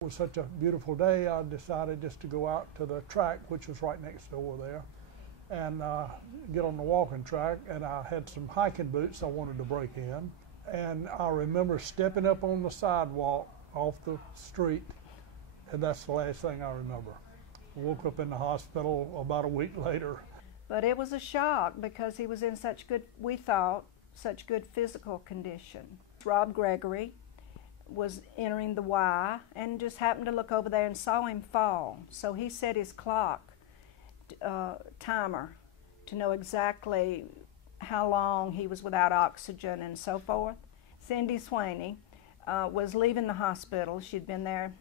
It was such a beautiful day, I decided just to go out to the track, which was right next door there, and get on the walking track. And I had some hiking boots I wanted to break in. And I remember stepping up on the sidewalk off the street, and that's the last thing I remember. I woke up in the hospital about a week later. But it was a shock because he was in such good, we thought, such good physical condition. Gregory was entering the Y and just happened to look over there and saw him fall. So he set his clock timer to know exactly how long he was without oxygen and so forth. Cindy Swaney was leaving the hospital. She'd been there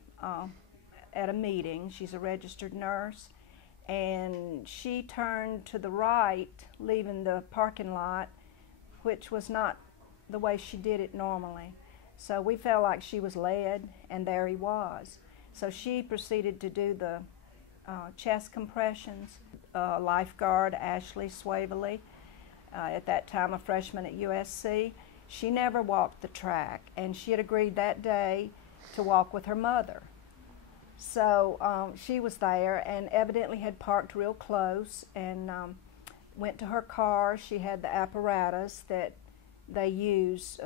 at a meeting. She's a registered nurse. And she turned to the right, leaving the parking lot, which was not the way she did it normally. So we felt like she was led, and there he was. So she proceeded to do the chest compressions. Lifeguard Ashley Swavely, at that time a freshman at USC, she never walked the track, and she had agreed that day to walk with her mother. So she was there and evidently had parked real close and went to her car. She had the apparatus that they use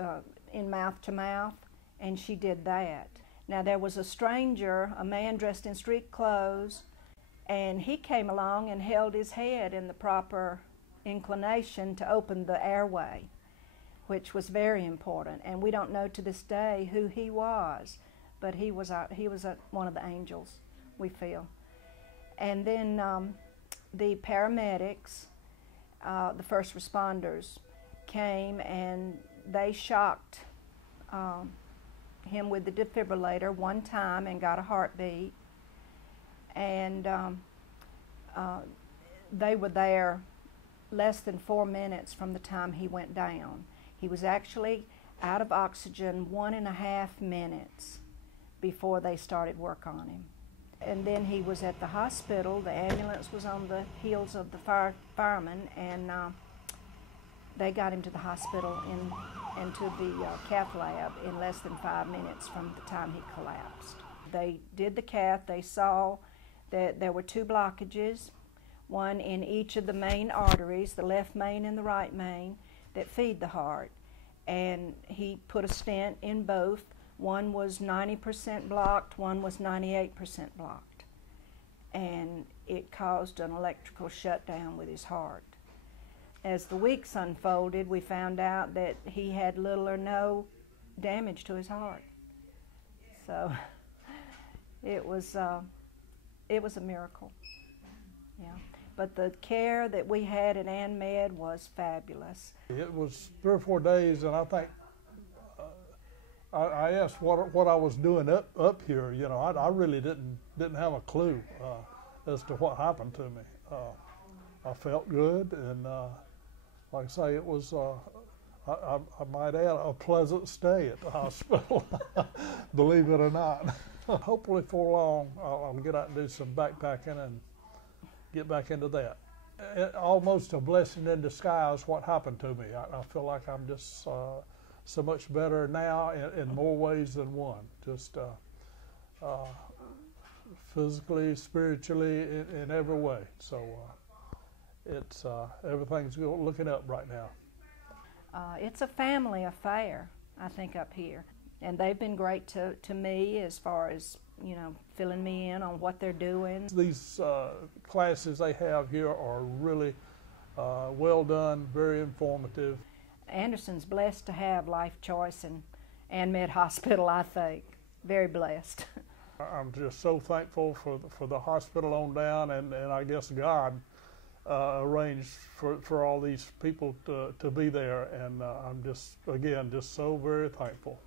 in mouth to mouth, and she did that. Now there was a stranger, a man dressed in street clothes, and he came along and held his head in the proper inclination to open the airway, which was very important. And we don't know to this day who he was, but he was one of the angels, we feel. And then the paramedics, the first responders, came and they shocked him with the defibrillator one time and got a heartbeat. And they were there less than 4 minutes from the time he went down. He was actually out of oxygen 1.5 minutes before they started work on him. And then he was at the hospital. The ambulance was on the heels of the firemen, and they got him to the hospital and to the cath lab in less than 5 minutes from the time he collapsed. They did the cath. They saw that there were 2 blockages, one in each of the main arteries, the left main and the right main, that feed the heart. And he put a stent in both. One was 90% blocked, one was 98% blocked. And it caused an electrical shutdown with his heart. As the weeks unfolded, we found out that he had little or no damage to his heart. So it was a miracle. Yeah. But the care that we had at AnMed was fabulous. It was 3 or 4 days, and I think I asked what I was doing up here. You know, I really didn't have a clue as to what happened to me. I felt good, and like I say, it was I might add a pleasant stay at the hospital. Believe it or not. Hopefully, for long, I'll get out and do some backpacking and get back into that. Almost a blessing in disguise what happened to me. I feel like I'm just so much better now in more ways than one. Just physically, spiritually, in every way. So it's everything's looking up right now. It's a family affair, I think, up here. And they've been great to me as far as, you know, filling me in on what they're doing. These classes they have here are really well done, very informative. Anderson's blessed to have Life Choice and AnMed Hospital, I think. Very blessed. I'm just so thankful for the hospital on down, and I guess God arranged for all these people to be there, and I'm just, again, just so very thankful.